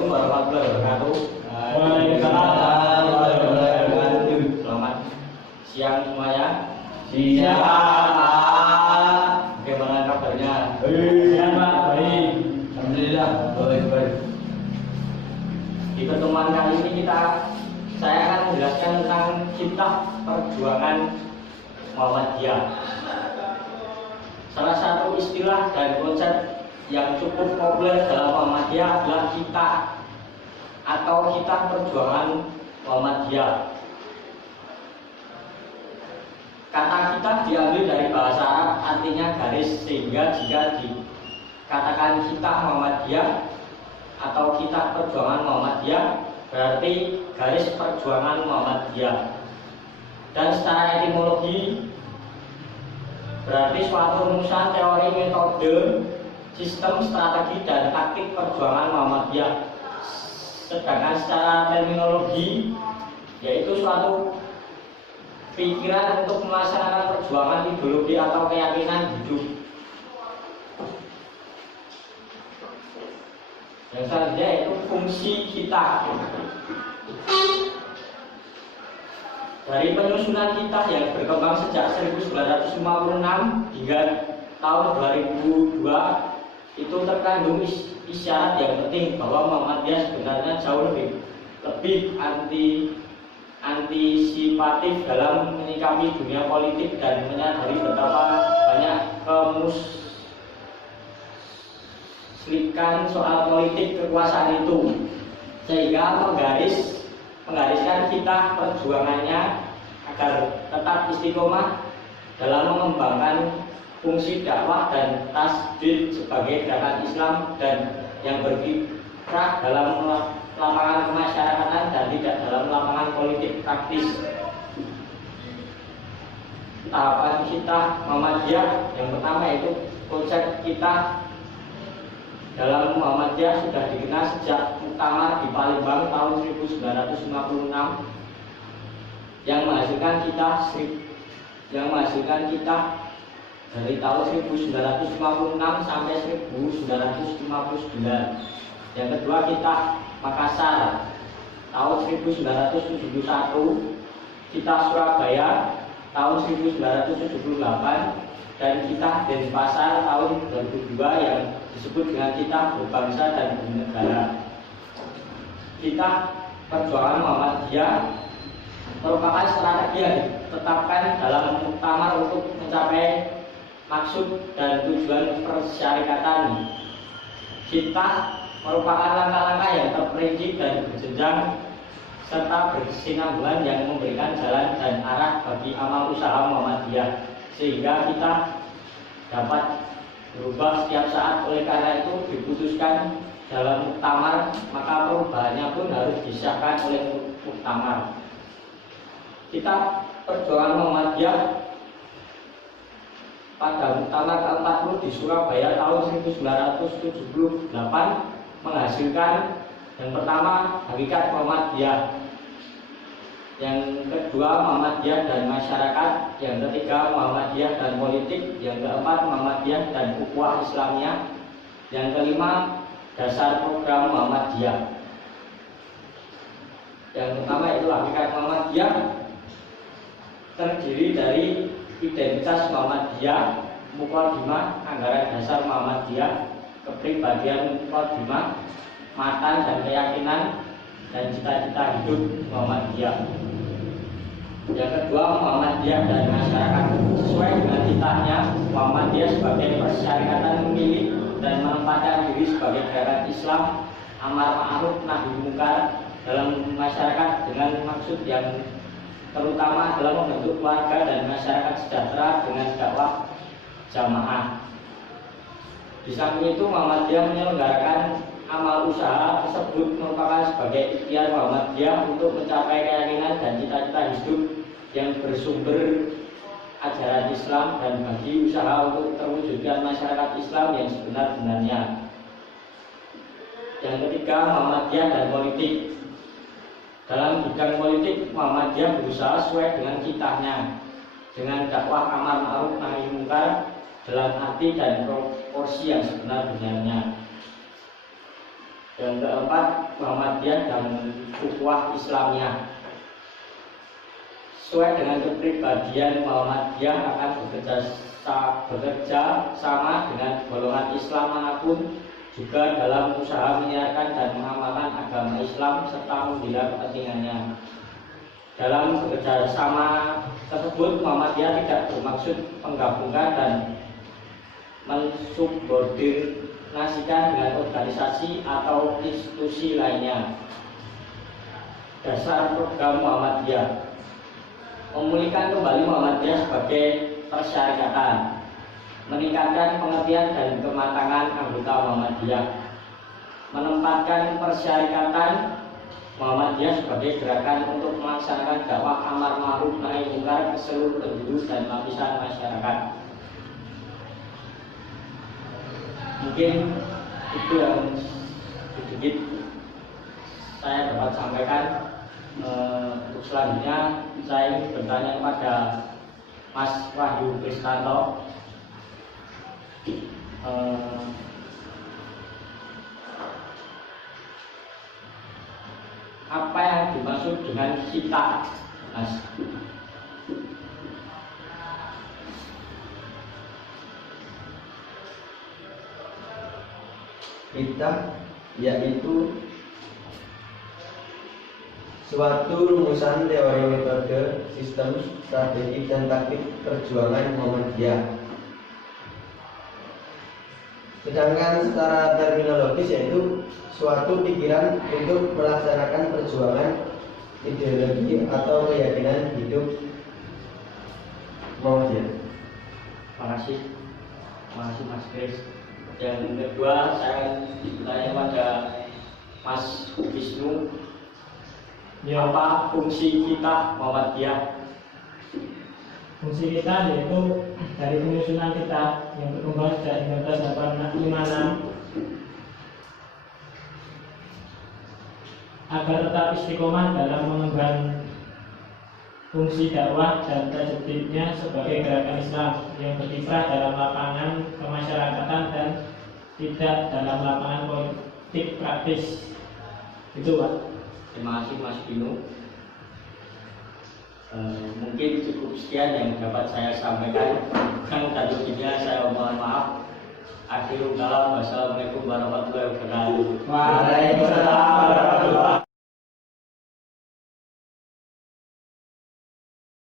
Assalamualaikum warahmatullahi wabarakatuh. Waalaikumsalam warahmatullahi wabarakatuh. Selamat siang semuanya. Siap. Bagaimana kabarnya? Siap Pak, baik. Alhamdulillah, baik. Di pertemuan kali ini saya akan menjelaskan tentang kitab perjuangan Muhammadiyah. Salah satu istilah dan konsep yang cukup populer dalam Muhammadiyah adalah kita atau kitab perjuangan Muhammadiyah. Kata kita diambil dari bahasa Arab, artinya garis, sehingga jika dikatakan kitab Muhammadiyah atau kitab perjuangan Muhammadiyah berarti garis perjuangan Muhammadiyah. Dan secara etimologi berarti suatu rumusan teori, metode, sistem, strategi, dan taktik perjuangan Muhammadiyah. Sedangkan secara terminologi yaitu suatu pikiran untuk melaksanakan perjuangan ideologi atau keyakinan hidup. Yang selanjutnya yaitu fungsi kita. Dari penyusunan kitab yang berkembang sejak 1956 hingga tahun 2002 itu terkandung isyarat yang penting bahwa Muhammadiyah sebenarnya jauh lebih antisipatif dalam menyikapi dunia politik dan menyadari betapa banyak kemuslikan soal politik kekuasaan itu, sehingga menggariskan kita perjuangannya agar tetap istiqomah dalam mengembangkan fungsi dakwah dan tasdid sebagai gerakan Islam dan yang berkiprah dalam lapangan kemasyarakatan dan tidak dalam lapangan politik praktis. Tahapan kita Muhammadiyah yang pertama yaitu konsep kita dalam Muhammadiyah sudah dikenal sejak Muktamar di Palembang tahun 1956 yang menghasilkan kita dari tahun 1956 sampai 1959. Yang kedua kita Makassar tahun 1971, kita Surabaya tahun 1978, dan kita Denpasar tahun 2002 yang disebut dengan kita berbangsa dan bernegara. Kita perjuangan Muhammadiyah merupakan strategi yang ditetapkan dalam muktamar untuk mencapai maksud dan tujuan persyarikatan. Kita merupakan langkah-langkah yang terperinci dan berjenjang serta berkesinambungan yang memberikan jalan dan arah bagi amal usaha Muhammadiyah, sehingga kita dapat berubah setiap saat. Oleh karena itu diputuskan dalam muktamar, maka perubahannya pun harus disahkan oleh muktamar. Kita perjuangan Muhammadiyah pada muktamar ke-40 di Surabaya tahun 1978 menghasilkan yang pertama hakikat Muhammadiyah, yang kedua Muhammadiyah dan masyarakat, yang ketiga Muhammadiyah dan politik, yang keempat Muhammadiyah dan ukhuwah Islamiyah, yang kelima dasar program Muhammadiyah. Yang pertama itu hakikat Muhammadiyah terdiri dari identitas Muhammadiyah, mukadimah, anggaran dasar Muhammadiyah, kepribadian mukadimah, matan dan keyakinan, dan cita-cita hidup Muhammadiyah. Yang kedua Muhammadiyah dan masyarakat. Sesuai dengan titahnya, Muhammadiyah sebagai persyarikatan memilih dan menempatkan diri sebagai gerakan Islam amar ma'ruf nahi munkar dalam masyarakat dengan maksud yang terutama adalah membentuk keluarga dan masyarakat sejahtera dengan dakwah jamaah. Di samping itu Muhammadiyah menyelenggarakan amal usaha tersebut merupakan sebagai ikhtiar Muhammadiyah untuk mencapai keyakinan dan cita-cita hidup yang bersumber ajaran Islam dan bagi usaha untuk terwujudkan masyarakat Islam yang sebenar-benarnya. Yang ketiga Muhammadiyah dan politik. Dalam bidang politik, Muhammadiyah berusaha sesuai dengan kitahnya, dengan dakwah amar ma'ruf nahi munkar dalam arti dan proporsi yang sebenar-benarnya. Yang keempat, Muhammadiyah dan ukhuwah Islamiyah. Sesuai dengan kepribadian Muhammadiyah akan bekerja sama dengan golongan Islam manapun, juga dalam usaha menyiarkan dan mengamalkan agama Islam serta membela kepentingannya. Dalam bekerja sama tersebut, Muhammadiyah tidak bermaksud menggabungkan dan mensubordinasikan dengan organisasi atau institusi lainnya. Dasar program Muhammadiyah: memulihkan kembali Muhammadiyah sebagai persyarikatan, meningkatkan pengertian dan kematangan anggota Muhammadiyah, menempatkan persyarikatan Muhammadiyah sebagai gerakan untuk melaksanakan dakwah amar ma'ruf nahi mungkar ke seluruh penjuru dan lapisan masyarakat. Mungkin itu yang sedikit saya dapat sampaikan. Untuk selanjutnya saya ingin bertanya kepada Mas Wahyu Kristanto. Apa yang dimaksud dengan kita, Mas? Kita yaitu suatu rumusan teori, metode, sistem, strategi, dan taktik perjuangan Muhammadiyah. Sedangkan secara terminologis yaitu suatu pikiran untuk melaksanakan perjuangan ideologi atau keyakinan hidup Muhammadiyah. Terima kasih Mas Kris. Yang kedua saya bertanya pada Mas Wisnu. Apa fungsi kita Muhammadiyah? Fungsi kita yaitu dari penyusunan kita yang berkembang sejak 1956 agar tetap istiqomah dalam mengemban fungsi dakwah dan terjepitnya sebagai gerakan Islam yang berkiprah dalam lapangan kemasyarakatan dan tidak dalam lapangan politik praktis. Itu, Pak. Terima kasih Mas Bino. Mungkin cukup sekian yang dapat saya sampaikan. Dan tentunya saya mohon maaf. Akhirul kalam. Wassalamualaikum warahmatullahi wabarakatuh. Waalaikumsalam warahmatullahi wabarakatuh.